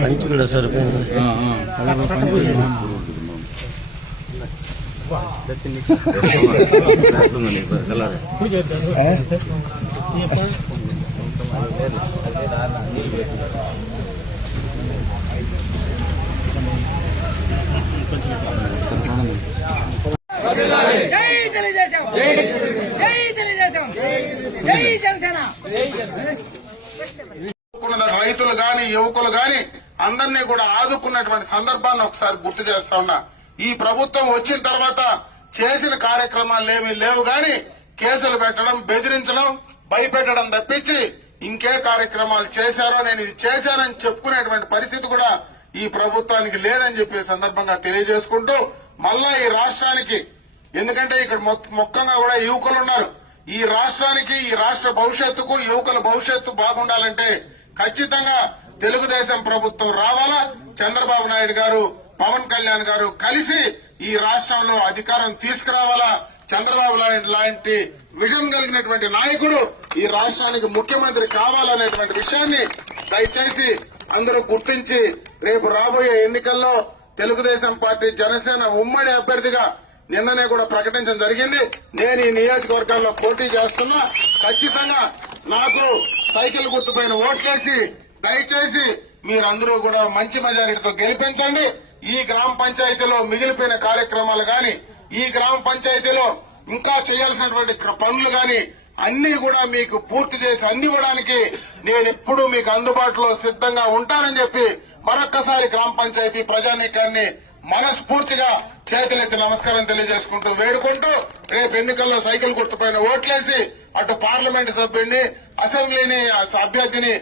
పంచి కూడా సరిపోయింది జై తెలుగుదేశం జై తెలుగుదేశం జై జనసేన రైతులు గాని యువకులు గాని అందరినీ కూడా ఆదుకున్నటువంటి సందర్భాన్ని ఒకసారి గుర్తు చేస్తా ఉన్నా. ఈ ప్రభుత్వం వచ్చిన తర్వాత చేసిన కార్యక్రమాలు ఏమీ లేవు గాని కేసులు పెట్టడం బెదిరించడం భయపెట్టడం తప్పించి ఇంకే కార్యక్రమాలు చేశారో నేను ఇది చేశానని చెప్పుకునేటువంటి పరిస్థితి కూడా ఈ ప్రభుత్వానికి లేదని చెప్పే సందర్భంగా తెలియజేసుకుంటూ మళ్ళా ఈ రాష్ట్రానికి ఎందుకంటే ఇక్కడ మొ- మొత్తంగా కూడా యువకులు ఉన్నారు. ఈ రాష్ట్రానికి ఈ రాష్ట్ర భవిష్యత్తుకు యువకుల భవిష్యత్తు బాగుండాలంటే ఖచ్చితంగా తెలుగుదేశం ప్రభుత్వం రావాలా? చంద్రబాబు నాయుడు గారు పవన్ కళ్యాణ్ గారు కలిసి ఈ రాష్ట్రంలో అధికారం తీసుకురావాలా? చంద్రబాబు నాయుడు లాంటి విజన్ కలిగినటువంటి నాయకుడు ఈ రాష్ట్రానికి ముఖ్యమంత్రి కావాలనేటువంటి విషయాన్ని దయచేసి అందరూ గుర్తించి రేపు రాబోయే ఎన్నికల్లో తెలుగుదేశం పార్టీ జనసేన ఉమ్మడి అభ్యర్థిగా నిన్ననే కూడా ప్రకటించడం జరిగింది. నేను ఈ నియోజకవర్గాల్లో పోటీ చేస్తున్నా. ఖచ్చితంగా నాకు సైకిల్ గుర్తుపైన ఓట్లేసి దయచేసి మీరందరూ కూడా మంచి మెజారిటీతో గెలిపించండి. ఈ గ్రామ పంచాయతీలో మిగిలిపోయిన కార్యక్రమాలు గాని ఈ గ్రామ పంచాయతీలో ఇంకా చేయాల్సినటువంటి పనులు గాని అన్ని కూడా మీకు పూర్తి చేసి అందివ్వడానికి నేను ఎప్పుడూ మీకు అందుబాటులో సిద్ధంగా ఉంటానని చెప్పి మరొక్కసారి గ్రామ పంచాయతీ ప్రజానీకాన్ని మనస్ఫూర్తిగా చేతులెత్తి నమస్కారం తెలియజేసుకుంటూ వేడుకుంటూ రేపు ఎన్నికల్లో సైకిల్ గుర్తుపైన ఓట్లేసి అటు పార్లమెంటు సభ్యుడిని అసెంబ్లీని ఆ అభ్యర్థిని